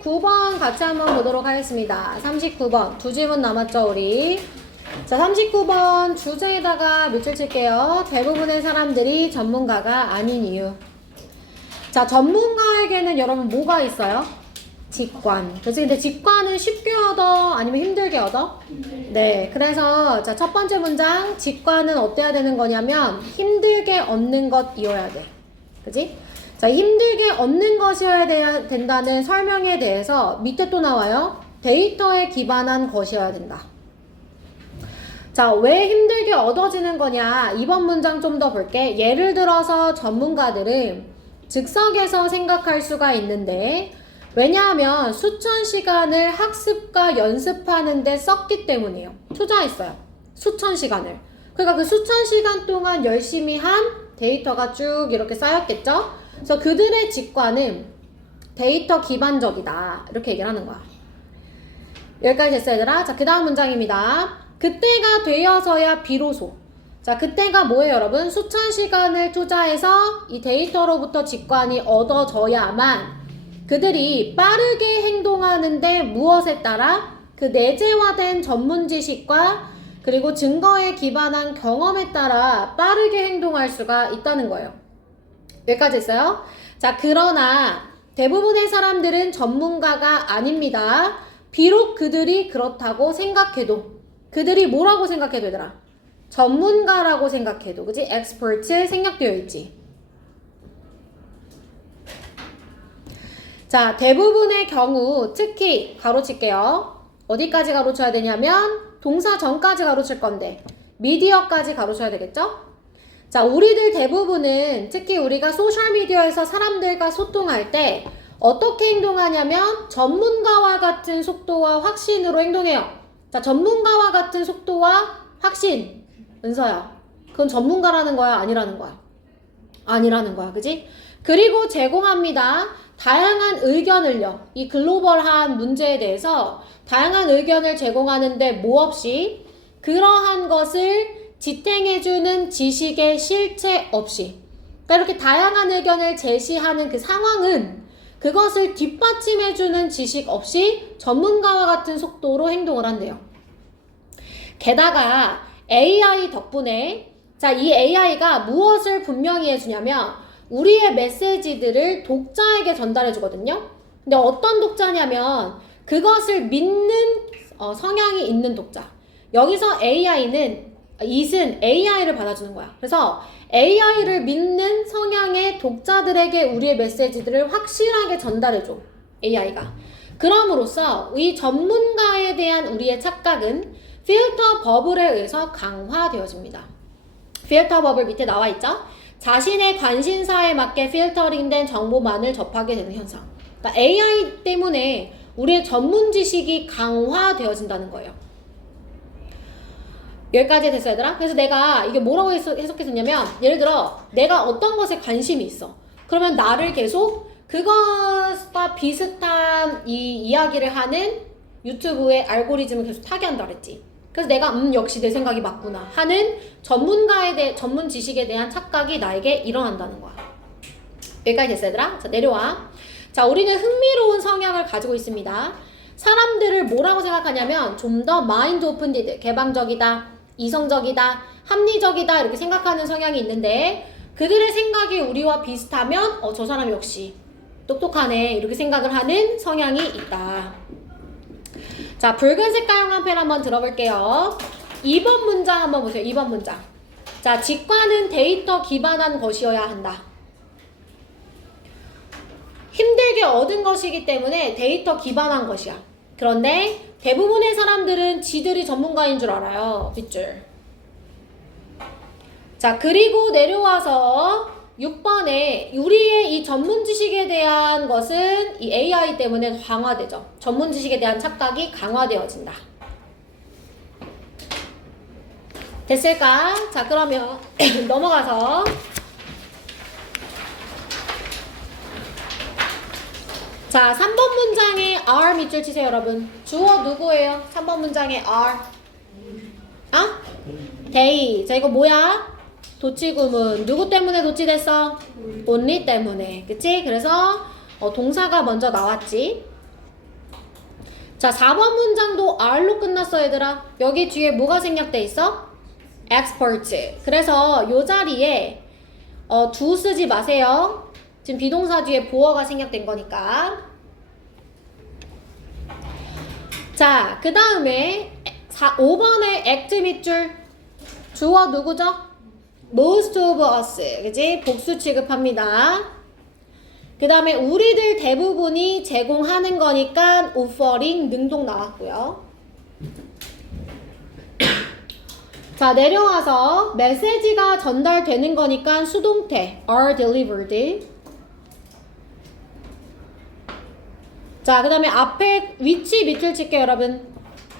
39번 같이 한번 보도록 하겠습니다. 39번. 두 질문 남았죠, 우리? 자, 39번 주제에다가 밑줄 칠게요. 대부분의 사람들이 전문가가 아닌 이유. 자, 전문가에게는 여러분 뭐가 있어요? 직관. 그치? 근데 직관은 쉽게 얻어? 아니면 힘들게 얻어? 네. 그래서, 자, 첫 번째 문장. 직관은 어때야 되는 거냐면, 힘들게 얻는 것이어야 돼. 그치? 자, 힘들게 얻는 것이어야 된다는 설명에 대해서 밑에 또 나와요. 데이터에 기반한 것이어야 된다. 자, 왜 힘들게 얻어지는 거냐? 이번 문장 좀 더 볼게. 예를 들어서 전문가들은 즉석에서 생각할 수가 있는데, 왜냐하면 수천 시간을 학습과 연습하는 데 썼기 때문이에요. 투자했어요. 수천 시간을. 그러니까 그 수천 시간 동안 열심히 한 데이터가 쭉 이렇게 쌓였겠죠? 그래서 그들의 직관은 데이터 기반적이다. 이렇게 얘기를 하는 거야. 여기까지 됐어요, 얘들아? 자, 그 다음 문장입니다. 그때가 되어서야 비로소. 자, 그때가 뭐예요, 여러분? 수천 시간을 투자해서 이 데이터로부터 직관이 얻어져야만 그들이 빠르게 행동하는데 무엇에 따라 그 내재화된 전문 지식과 그리고 증거에 기반한 경험에 따라 빠르게 행동할 수가 있다는 거예요. 여기까지 했어요? 자, 그러나 대부분의 사람들은 전문가가 아닙니다. 비록 그들이 그렇다고 생각해도, 그들이 뭐라고 생각해도 얘들아? 전문가라고 생각해도, 그치? expert에 생략되어 있지. 자, 대부분의 경우, 특히 가로칠게요. 어디까지 가로쳐야 되냐면 동사 전까지 가로칠 건데 미디어까지 가로쳐야 되겠죠? 자, 우리들 대부분은 특히 우리가 소셜미디어에서 사람들과 소통할 때 어떻게 행동하냐면 전문가와 같은 속도와 확신으로 행동해요. 자, 전문가와 같은 속도와 확신. 은서야, 그건 전문가라는 거야? 아니라는 거야? 아니라는 거야. 그지? 그리고 제공합니다. 다양한 의견을요. 이 글로벌한 문제에 대해서 다양한 의견을 제공하는데 뭐 없이 그러한 것을 지탱해주는 지식의 실체 없이. 그러니까 이렇게 다양한 의견을 제시하는 그 상황은 그것을 뒷받침해주는 지식 없이 전문가와 같은 속도로 행동을 한대요. 게다가 AI 덕분에 자, 이 AI가 무엇을 분명히 해주냐면 우리의 메시지들을 독자에게 전달해 주거든요. 근데 어떤 독자냐면 그것을 믿는 성향이 있는 독자. 여기서 it은 AI를 받아주는 거야. 그래서 AI를 믿는 성향의 독자들에게 우리의 메시지들을 확실하게 전달해 줘. AI가. 그럼으로써 이 전문가에 대한 우리의 착각은 필터 버블에 의해서 강화되어집니다. 필터 버블 밑에 나와 있죠? 자신의 관심사에 맞게 필터링된 정보만을 접하게 되는 현상. 그러니까 AI 때문에 우리의 전문 지식이 강화되어진다는 거예요. 여기까지 됐어, 얘들아? 그래서 내가 이게 뭐라고 해석했었냐면 예를 들어 내가 어떤 것에 관심이 있어. 그러면 나를 계속 그것과 비슷한 이 이야기를 하는 유튜브의 알고리즘을 계속 타개한다 그랬지. 그래서 내가 역시 내 생각이 맞구나 하는 전문 지식에 대한 착각이 나에게 일어난다는 거야. 여기까지 됐어, 얘들아? 자, 내려와. 자, 우리는 흥미로운 성향을 가지고 있습니다. 사람들을 뭐라고 생각하냐면 좀 더 마인드 오픈디드, 개방적이다, 이성적이다, 합리적이다 이렇게 생각하는 성향이 있는데 그들의 생각이 우리와 비슷하면 저 사람 역시 똑똑하네 이렇게 생각을 하는 성향이 있다. 자, 붉은 색깔형 펜 한번 들어볼게요. 2번 문장 한번 보세요. 2번 문장. 자, 직관은 데이터 기반한 것이어야 한다. 힘들게 얻은 것이기 때문에 데이터 기반한 것이야. 그런데 대부분의 사람들은 지들이 전문가인 줄 알아요. 빗줄. 자, 그리고 내려와서 6번에 우리의 이 전문 지식에 대한 것은 이 AI 때문에 강화되죠. 전문 지식에 대한 착각이 강화되어진다. 됐을까? 자, 그러면 넘어가서 자, 3번 문장에 R 밑줄 치세요, 여러분. 주어 누구예요? 3번 문장에 R. they. 자, 이거 뭐야? 도치구문. 누구 때문에 도치됐어? only 때문에. 그치? 그래서 동사가 먼저 나왔지. 자, 4번 문장도 R로 끝났어, 얘들아. 여기 뒤에 뭐가 생략돼 있어? experts. 그래서 요 자리에 do 쓰지 마세요. 지금 비동사 뒤에 보어가 생략된 거니까. 자, 그 다음에 5번에 act 밑줄 주어 누구죠? most of us. 그지? 복수 취급합니다. 그 다음에 우리들 대부분이 제공하는 거니까 offering 능동 나왔고요. 자, 내려와서 메시지가 전달되는 거니까 수동태 are delivered. 자, 그 다음에 앞에 위치 밑줄 칠게요, 여러분.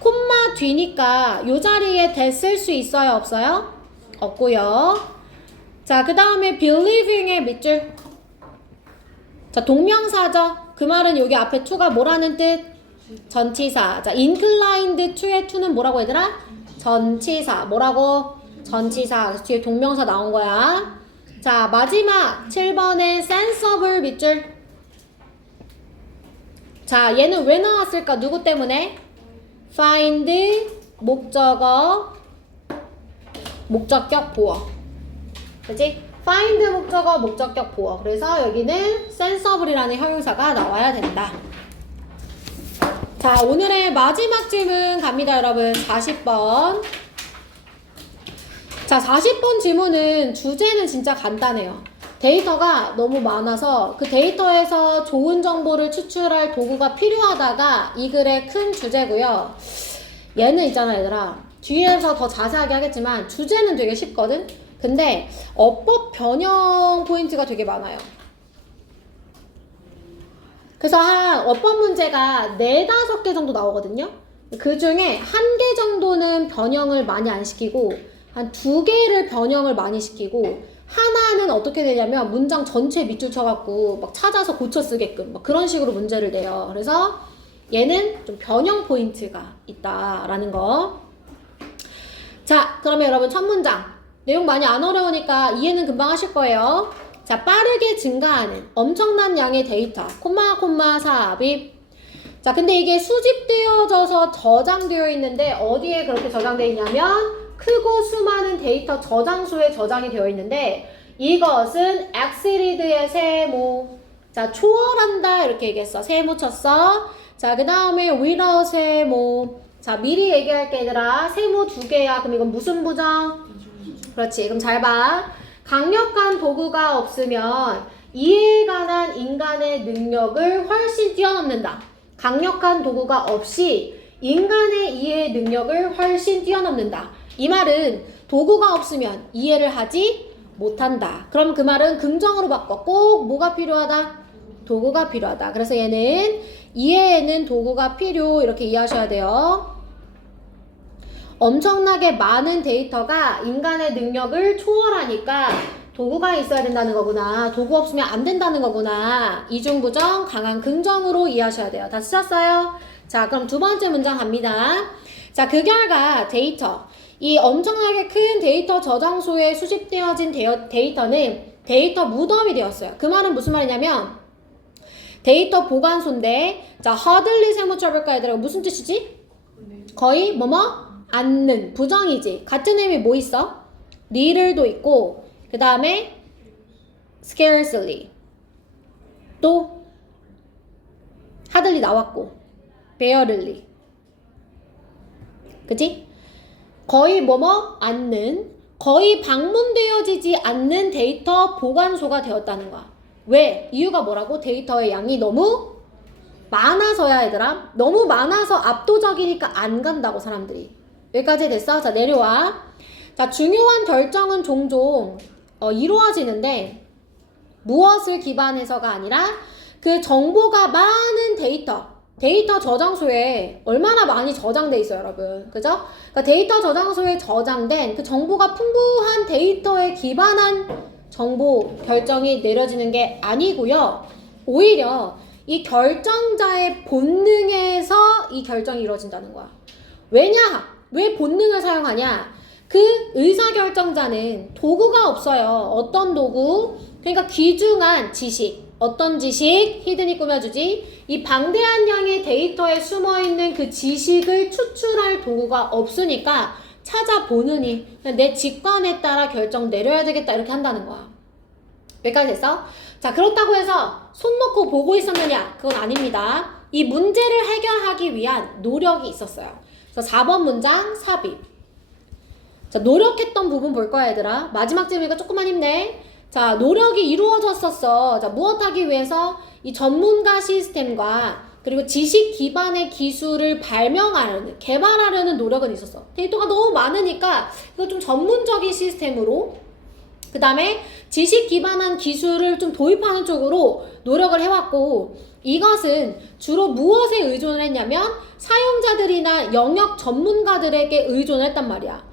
콤마 뒤니까 요 자리에 that 쓸 수 있어요, 없어요? 없고요. 자, 그 다음에 believing의 밑줄. 자, 동명사죠. 그 말은 여기 앞에 to가 뭐라는 뜻? 전치사. 자, inclined to의 to는 뭐라고 얘들아? 전치사. 뭐라고? 전치사. 그래서 뒤에 동명사 나온 거야. 자, 마지막 7번에 sensible 밑줄. 자, 얘는 왜 나왔을까? 누구 때문에? find 목적어 목적격 보어. 그치? find 목적어 목적격 보어. 그래서 여기는 sensible이라는 형용사가 나와야 된다. 자, 오늘의 마지막 질문 갑니다, 여러분. 40번. 자, 40번 질문은 주제는 진짜 간단해요. 데이터가 너무 많아서 그 데이터에서 좋은 정보를 추출할 도구가 필요하다가 이 글의 큰 주제고요. 얘는 있잖아, 얘들아. 뒤에서 더 자세하게 하겠지만 주제는 되게 쉽거든? 근데 어법 변형 포인트가 되게 많아요. 그래서 한 어법 문제가 4, 5개 정도 나오거든요. 그 중에 1개 정도는 변형을 많이 안 시키고 한 2개를 변형을 많이 시키고 하나는 어떻게 되냐면 문장 전체 밑줄 쳐갖고 막 찾아서 고쳐 쓰게끔 막 그런 식으로 문제를 내요. 그래서 얘는 좀 변형 포인트가 있다라는 거. 자, 그러면 여러분 첫 문장 내용 많이 안 어려우니까 이해는 금방 하실 거예요. 자, 빠르게 증가하는 엄청난 양의 데이터 콤마 삽입. 자, 근데 이게 수집되어져서 저장되어 있는데 어디에 그렇게 저장되어 있냐면 크고 수많은 데이터 저장소에 저장이 되어 있는데 이것은 exceed의 세모. 자, 초월한다 이렇게 얘기했어. 세모 쳤어. 자, 그 다음에 without 세모. 자, 미리 얘기할게 얘들아. 세모 2개야. 그럼 이건 무슨 부정? 그렇지. 그럼 잘 봐. 강력한 도구가 없으면 이해에 관한 인간의 능력을 훨씬 뛰어넘는다. 강력한 도구가 없이 인간의 이해 능력을 훨씬 뛰어넘는다. 이 말은 도구가 없으면 이해를 하지 못한다. 그럼 그 말은 긍정으로 바꿔. 꼭 뭐가 필요하다? 도구가 필요하다. 그래서 얘는 이해에는 도구가 필요 이렇게 이해하셔야 돼요. 엄청나게 많은 데이터가 인간의 능력을 초월하니까 도구가 있어야 된다는 거구나. 도구 없으면 안 된다는 거구나. 이중부정 강한 긍정으로 이해하셔야 돼요. 다 쓰셨어요? 자, 그럼 두 번째 문장 갑니다. 자, 그 결과 데이터. 이 엄청나게 큰 데이터 저장소에 수집되어진 데이터는 데이터 무덤이 되었어요. 그 말은 무슨 말이냐면 데이터 보관소인데 자, hardly 세모 쳐볼까 얘들아. 무슨 뜻이지? 거의 않는 부정이지. 같은 의미 뭐 있어? little도 있고 그 다음에 scarcely 또 hardly 나왔고 barely 그치? 거의 않는 거의 방문되어지지 않는 데이터 보관소가 되었다는 거야. 왜? 이유가 뭐라고? 데이터의 양이 너무 많아서야 얘들아. 너무 많아서 압도적이니까 안 간다고 사람들이. 여기까지 됐어? 자, 내려와. 자, 중요한 결정은 종종 이루어지는데 무엇을 기반해서가 아니라 그 정보가 많은 데이터 저장소에 얼마나 많이 저장돼 있어요, 여러분. 그죠? 그러니까 데이터 저장소에 저장된 그 정보가 풍부한 데이터에 기반한 정보 결정이 내려지는 게 아니고요. 오히려 이 결정자의 본능에서 이 결정이 이루어진다는 거야. 왜냐? 왜 본능을 사용하냐? 그 의사결정자는 도구가 없어요. 어떤 도구? 그러니까 귀중한 지식. 어떤 지식? 히든이 꾸며주지. 이 방대한 양의 데이터에 숨어있는 그 지식을 추출할 도구가 없으니까 찾아보느니 내 직관에 따라 결정 내려야 되겠다 이렇게 한다는 거야. 여기까지 됐어? 자, 그렇다고 해서 손 놓고 보고 있었느냐? 그건 아닙니다. 이 문제를 해결하기 위한 노력이 있었어요. 그래서 4번 문장 삽입. 자, 노력했던 부분 볼 거야 얘들아. 마지막 질문이니까 조금만 힘내. 자, 노력이 이루어졌었어. 자, 무엇 하기 위해서? 이 전문가 시스템과 그리고 지식 기반의 기술을 발명하려는, 개발하려는 노력은 있었어. 데이터가 너무 많으니까 이거 좀 전문적인 시스템으로, 그 다음에 지식 기반한 기술을 좀 도입하는 쪽으로 노력을 해왔고, 이것은 주로 무엇에 의존을 했냐면 사용자들이나 영역 전문가들에게 의존을 했단 말이야.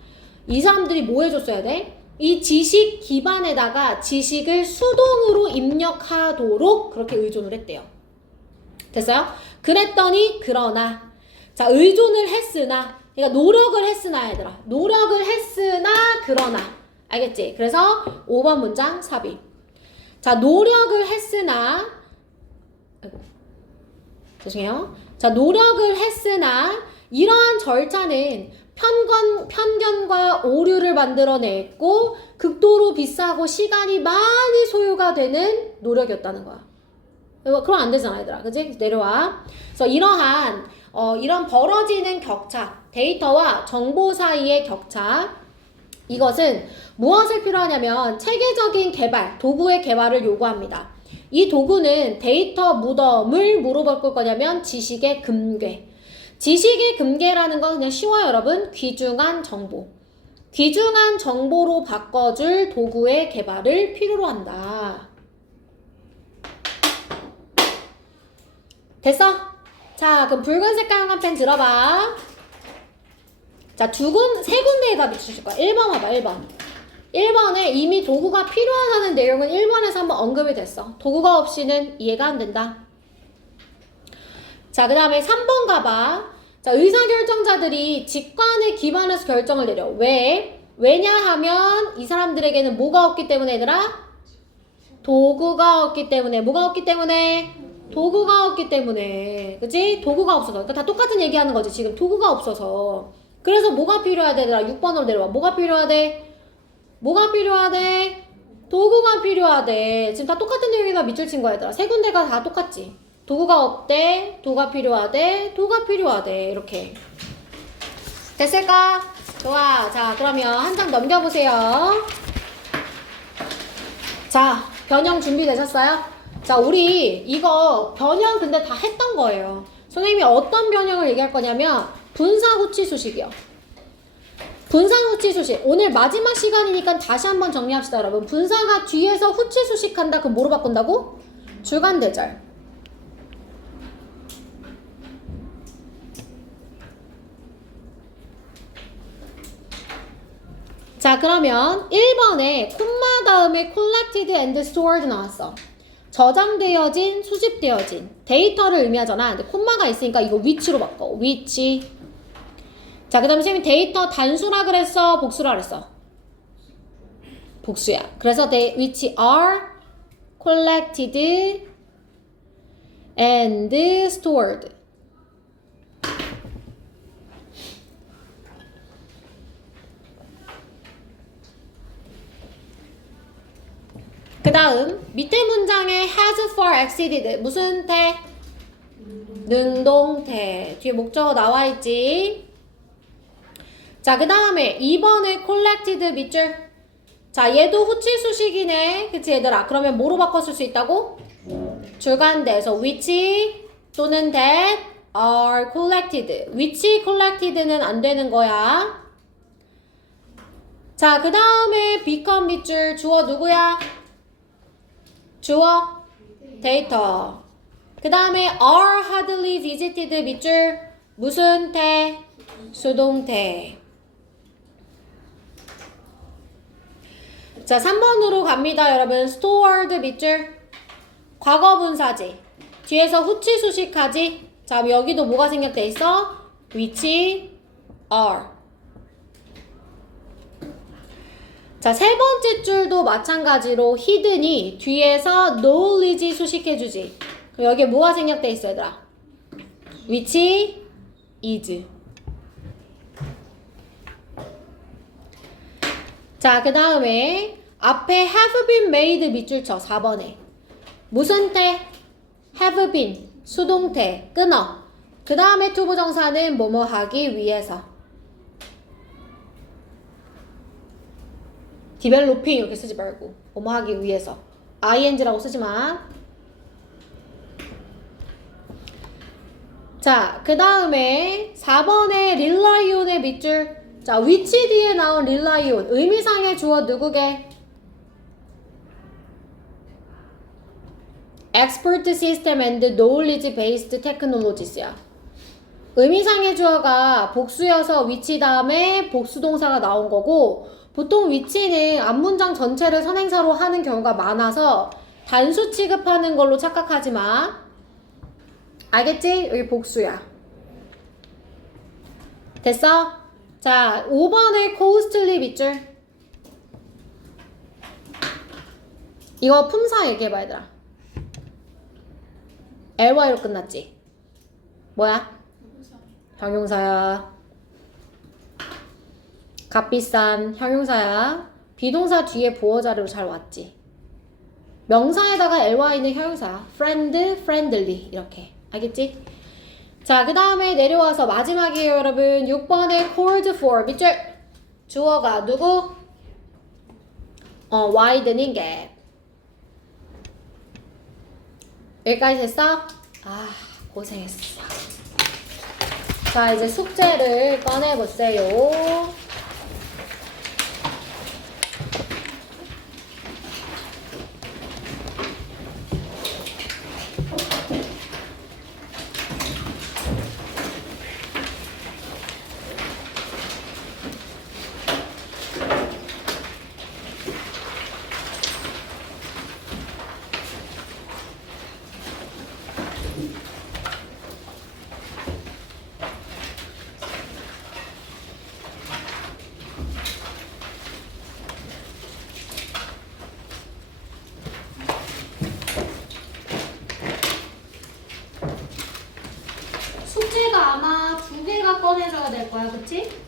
이 사람들이 뭐 해줬어야 돼? 이 지식 기반에다가 지식을 수동으로 입력하도록 그렇게 의존을 했대요. 됐어요? 그랬더니 그러나, 자, 의존을 했으나, 그러니까 노력을 했으나 얘들아, 노력을 했으나 그러나, 알겠지? 그래서 5번 문장 삽입. 자, 노력을 했으나, 죄송해요. 자, 노력을 했으나 이러한 절차는 편견과 오류를 만들어냈고 극도로 비싸고 시간이 많이 소요가 되는 노력이었다는 거야. 그럼 안 되잖아 얘들아, 그치? 내려와. 그래서 이런 벌어지는 격차, 데이터와 정보 사이의 격차, 이것은 무엇을 필요하냐면 체계적인 개발, 도구의 개발을 요구합니다. 이 도구는 데이터 무덤을 뭐로 바꿀 거냐면 지식의 금괴. 지식의 금괴라는 건 그냥 쉬워요 여러분. 귀중한 정보. 귀중한 정보로 바꿔줄 도구의 개발을 필요로 한다. 됐어? 자, 그럼 붉은 색깔 한 펜 들어봐. 자, 세 군데에다 비추실 거야. 1번 봐봐, 1번. 1번에 이미 도구가 필요하다는 내용은 1번에서 한번 언급이 됐어. 도구가 없이는 이해가 안 된다. 자, 그 다음에 3번 가봐. 자, 의사결정자들이 직관에 기반해서 결정을 내려. 왜? 왜냐하면 이 사람들에게는 뭐가 없기 때문에 얘들아? 도구가 없기 때문에. 뭐가 없기 때문에? 도구가 없기 때문에. 그치? 도구가 없어서. 그러니까 다 똑같은 얘기하는 거지. 지금 도구가 없어서. 그래서 뭐가 필요하대 얘들아? 6번으로 내려와. 뭐가 필요하대? 뭐가 필요하대? 도구가 필요하대. 지금 다 똑같은 내용이가 밑줄 친 거야 얘들아. 세 군데가 다 똑같지. 도구가 없대, 도구가 필요하대, 도구가 필요하대. 이렇게 됐을까? 좋아. 자, 그러면 한 장 넘겨보세요. 자, 변형 준비되셨어요? 자, 우리 이거 변형 근데 다 했던 거예요. 선생님이 어떤 변형을 얘기할 거냐면 분사후치 수식이요. 분사후치 수식. 오늘 마지막 시간이니까 다시 한번 정리합시다 여러분. 분사가 뒤에서 후치 수식한다. 그럼 뭐로 바꾼다고? 주관대절. 자, 그러면 1번에 콤마 다음에 collected and stored 나왔어. 저장되어진, 수집되어진 데이터를 의미하잖아. 근데 콤마가 있으니까 이거 위치로 바꿔. 위치. 자, 그 다음에 선생님이 데이터 단수라 그랬어? 복수라 그랬어? 복수야. 그래서 which are collected and stored. 그 다음 밑에 문장에 has for exceeded 무슨 태? 능동태. 뒤에 목적어 나와있지. 자, 그 다음에 2번에 collected 밑줄. 자, 얘도 후치 수식이네. 그치 얘들아? 그러면 뭐로 바꿨을 수 있다고? 주관대에서 which 또는 that are collected. which collected는 안 되는 거야. 자, 그 다음에 become 밑줄. 주어 누구야? 주어 데이터. 그 다음에 are hardly visited 밑줄. 무슨 태? 수동태. 자, 3번으로 갑니다 여러분. stored 밑줄. 과거 분사지. 뒤에서 후치 수식하지. 자, 여기도 뭐가 생략돼 있어? which are. 자, 세 번째 줄도 마찬가지로 hidden이 뒤에서 knowledge 수식해주지. 그럼 여기에 뭐가 생략돼 있어 얘들아? which is. 자, 그 다음에 앞에 have been made 밑줄 쳐. 4번에 무슨 태? have been 수동태 끊어. 그 다음에 to 부정사는 뭐뭐 하기 위해서. developing 이렇게 쓰지 말고 뭐뭐 하기 위해서 ing라고 쓰지만. 자, 그 다음에 4번에 rely on의 밑줄. 자, which 뒤에 나온 rely on 의미상의 주어 누구게? expert system and knowledge based technologies야. 의미상의 주어가 복수여서 which 다음에 복수동사가 나온 거고, 보통 which는 앞문장 전체를 선행사로 하는 경우가 많아서 단수 취급하는 걸로 착각하지 마. 알겠지? 여기 복수야. 됐어? 자, 5번에 costly 밑줄. 이거 품사 얘기해봐 얘들아. ly로 끝났지? 뭐야? 형용사야. 값비싼 형용사야. 비동사 뒤에 보어자리로 잘 왔지? 명사에다가 ly는 형용사야. friend, friendly 이렇게. 알겠지? 자, 그 다음에 내려와서 마지막이에요 여러분. 6번에 called for 밑줄. 주어가 누구? widening gap. 여기까지 됐어? 아, 고생했어. 자, 이제 숙제를 꺼내보세요. 숙제가 아마 2개가 꺼내줘야 될 거야, 그치?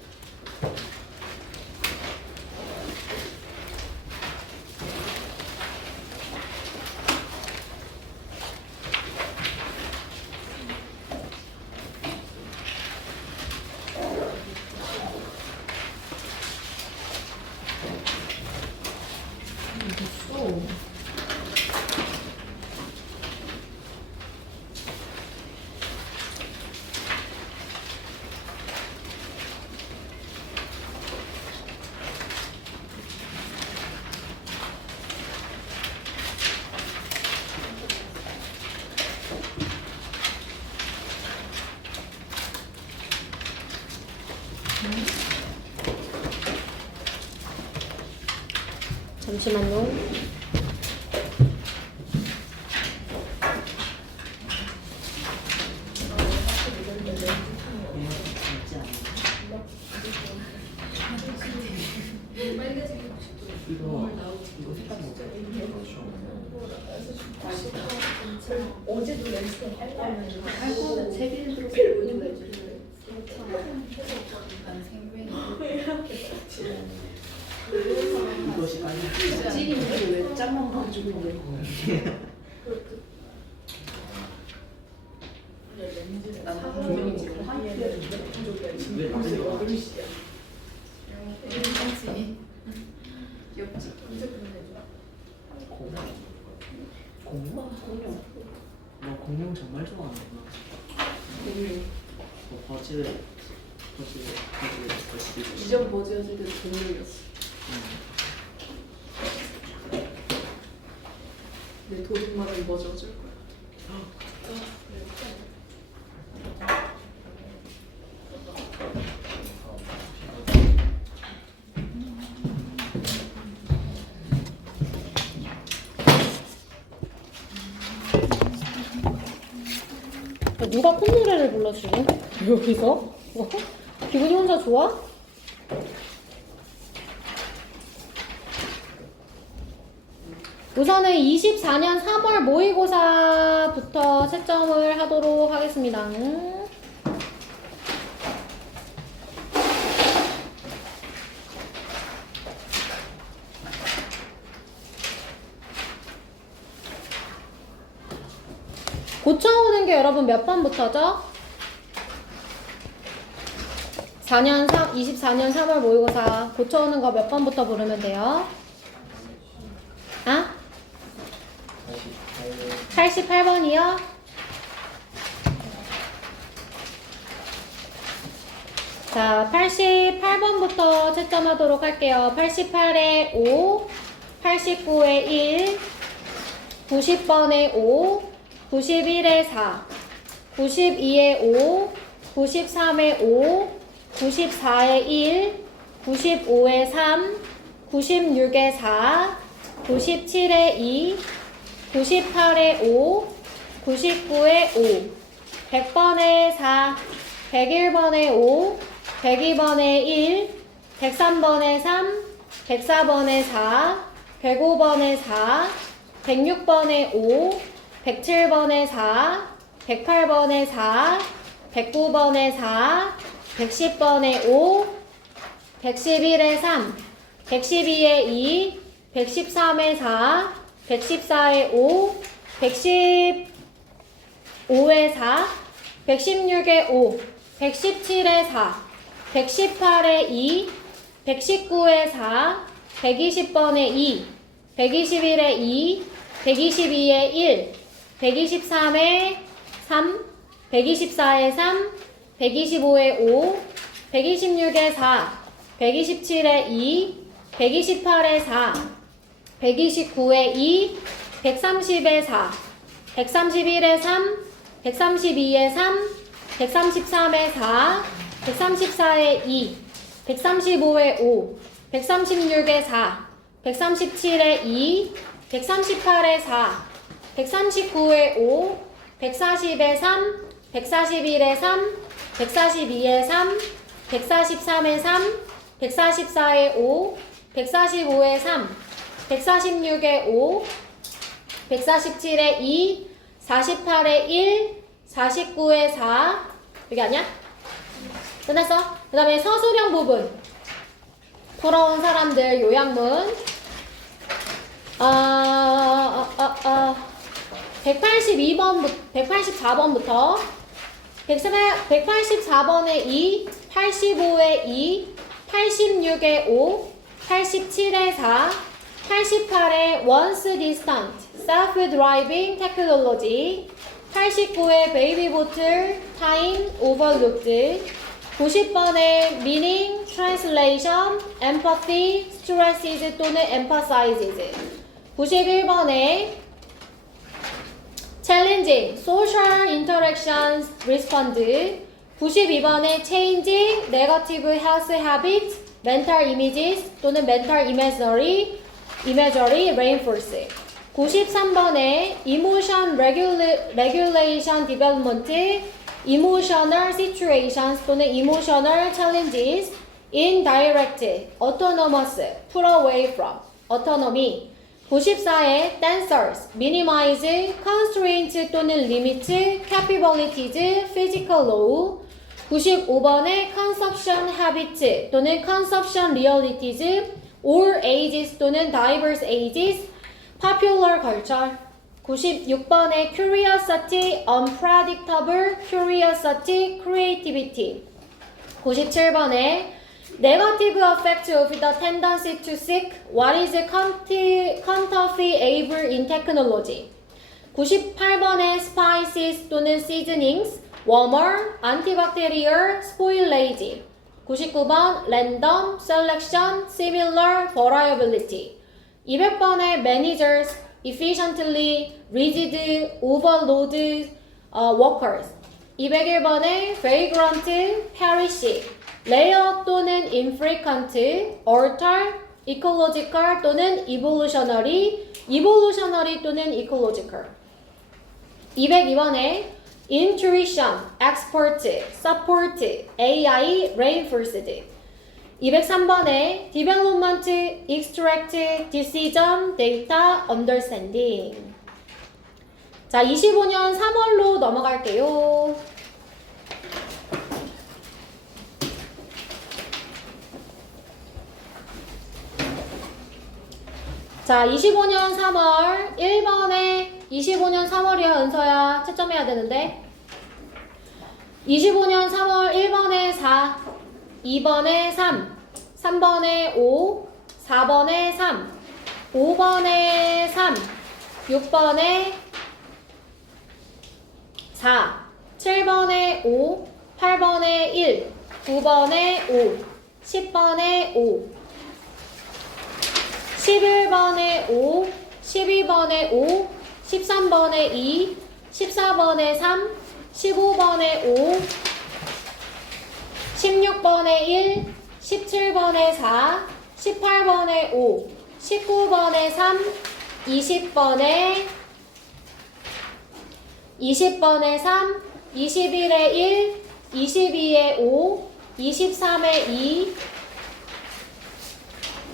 잠시만요. 어제도 연습 할 거면 세계인 프로필 올려야지. 이것이 아니야. 찐인데 왜 짬만 봐주고 있는 거야? 공룡 정말 좋아하는구나. 버즈를 이전 버즈였을 때도 동물이었어. 내 도둑말은 뭐 져줄 거야? 누가 콧노래를 불러주네? 여기서? 기분이 혼자 좋아? 우선은 24년 3월 모의고사부터 채점을 하도록 하겠습니다. 고쳐오는 게 여러분 몇 번부터죠? 24년 3월 모의고사 고쳐오는 거 몇 번부터 부르면 돼요? 아? 88번이요? 자, 88번부터 채점하도록 할게요. 88에 5, 89에 1, 90번에 5, 91에 4, 92에 5, 93에 5, 94에 1, 95에 3, 96에 4, 97에 2, 98에 5, 99에 5, 100번에 4, 101번에 5, 102번에 1, 103번에 3, 104번에 4, 105번에 4, 106번에 5, 107번에 4, 108번에 4, 109번에 4, 110번에 5, 111에 3, 112에 2, 113에 4, 114에 5, 115에 4, 116에 5, 117에 4, 118에 2, 119에 4, 120번에 2, 121에 2, 122에 1, 123에 3, 124에 3, 125에 5, 126에 4, 127에 2, 128에 4, 129에 2, 130에 4, 131에 3, 132에 3, 133에 4, 134에 2, 135에 5, 136에 4, 137에 2, 138에 4, 139에 5, 140에 3, 141에 3, 142에 3, 143에 3, 144에 5, 145에 3, 146에 5, 147에 2, 48에 1, 49에 4. 여기 아니야? 끝났어? 그 다음에 서술형 부분. 풀어온 사람들 요약문. 184번부터 184번에 2, 85에 2, 86에 5, 87에 4, 88에 once distant, self-driving technology, 89에 baby bottle, time overlooked, 90번에 meaning, translation, empathy, stresses 또는 emphasizes, 91번에 challenging, social interactions, respond, 92번에 changing, negative health habits, mental images 또는 mental imagery, reinforce, 93번에 emotion regulation development, emotional situations 또는 emotional challenges, indirect, autonomous, pull away from, autonomy, 94에 dancers, minimize, constraints 또는 limit, capabilities, physical law, 95번에 consumption habits 또는 consumption realities, all ages 또는 diverse ages, popular culture, 96번에 curiosity, unpredictable, curiosity, creativity, 97번에 negative effect of the tendency to seek what is quantifiable in technology, 98번에 spices 또는 seasonings, warmer, antibacterial, spoilage, 99번 random, selection, similar, variability, 200번에 managers, efficiently, rigid, overload, workers, 201번에 vagrant, perish, rare 또는 infrequent, alter, ecological 또는 evolutionary 또는 ecological, 202번에 intuition, expert, support, AI, reinforced, 203번에 Development, Extract, Decision, Data, Understanding. 자, 25년 3월로 넘어갈게요. 자, 25년 3월 1번에 25년 3월이야, 은서야. 채점해야 되는데. 25년 3월 1번에 4, 2번에 3, 3번에 5, 4번에 3, 5번에 3, 6번에 4, 7번에 5, 8번에 1, 9번에 5, 10번에 5, 11번에 5, 12번에 5, 13번에 2, 14번에 3, 15번에 5, 16번에 1, 17번에 4, 18번에 5, 19번에 3, 20번에 3, 21에 1, 22에 5, 23에 2,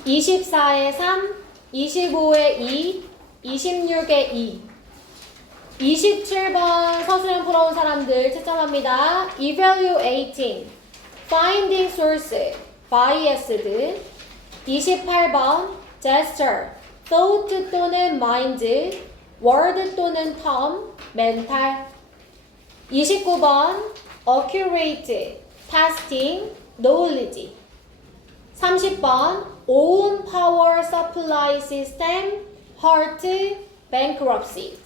24에 3, 25에 2, 26에 2. 27번 서술형 풀어온 사람들 채점합니다. Evaluating, Finding Source, Biased. 28번 Gesture, Thought 또는 Mind, Word 또는 Term, Mental. 29번 Accurate, Testing, Knowledge. 30번 Own Power Supply System, Heart, Bankruptcy.